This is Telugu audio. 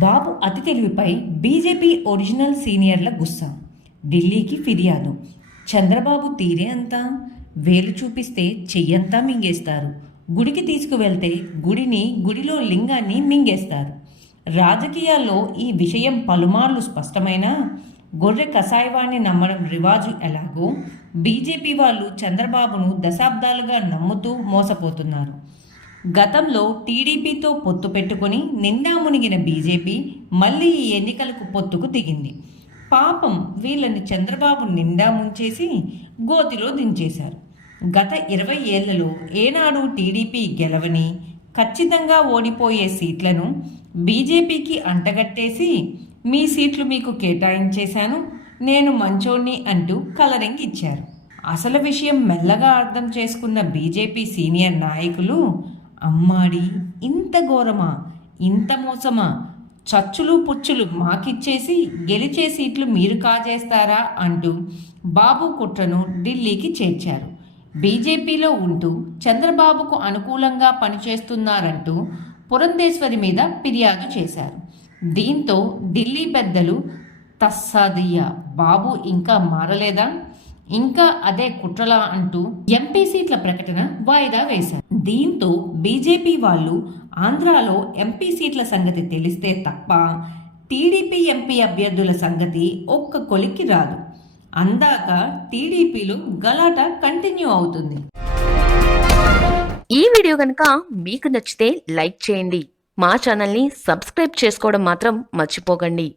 బాబు అతి తెలివిపై బీజేపీ ఒరిజినల్ సీనియర్ల గుస్సా. ఢిల్లీకి ఫిర్యాదు. చంద్రబాబు తీరే అంతా? వేలు చూపిస్తే చెయ్యంతా మింగేస్తారు. గుడికి తీసుకువెళ్తే గుడిని గుడిలో లింగాన్ని మింగేస్తారు. రాజకీయాల్లో ఈ విషయం పలుమార్లు స్పష్టమైనా? గొర్రె కషాయవాణ్ణి నమ్మడం రివాజు ఎలాగో? బీజేపీ వాళ్ళు చంద్రబాబును దశాబ్దాలుగా నమ్ముతూ మోసపోతున్నారు. గతంలో టీడీపీతో పొత్తు పెట్టుకొని నిండా మునిగిన బీజేపీ మళ్ళీ ఈ ఎన్నికలకు పొత్తుకు దిగింది. పాపం వీళ్ళని చంద్రబాబు నిండా ముంచేసి గోతిలో దించేశారు. గత ఇరవై ఏళ్ళలో ఏనాడు టీడీపీ గెలవని ఖచ్చితంగా ఓడిపోయే సీట్లను బీజేపీకి అంటగట్టేసి మీ సీట్లు మీకు కేటాయించేశాను నేను మంచోణ్ణి అంటూ కలరింగ్ ఇచ్చారు. అసలు విషయం మెల్లగా అర్థం చేసుకున్న బీజేపీ సీనియర్ నాయకులు అమ్మాడి ఇంత ఘోరమా? ఇంత మోసమా? చచ్చులు పుచ్చులు మాకిచ్చేసి గెలిచే సీట్లు మీరు కాజేస్తారా? అంటూ బాబు కుట్రను ఢిల్లీకి చేర్చారు. బీజేపీలో ఉంటూ చంద్రబాబుకు అనుకూలంగా పనిచేస్తున్నారంటూ పురంధేశ్వరి మీద ఫిర్యాదు చేశారు. దీంతో ఢిల్లీ పెద్దలు తస్సాదియ్య బాబు ఇంకా మారలేదా? ఇంకా అదే కుట్రలా అంటూ ఎంపీ సీట్ల ప్రకటన వాయిదా వేశారు. దీంతో బీజేపీ వాళ్ళు ఆంధ్రాలో ఎంపీ సీట్ల సంగతి తెలిస్తే తప్ప టీడీపీ ఎంపీ అభ్యర్థుల సంగతి ఒక్క కొలిక్కి రాదు. అందాక టీడీపీలో గలాట కంటిన్యూ అవుతుంది. ఈ వీడియో కనుక మీకు నచ్చితే లైక్ చేయండి. మా ఛానల్ని సబ్స్క్రైబ్ చేసుకోవడం మాత్రం మర్చిపోకండి.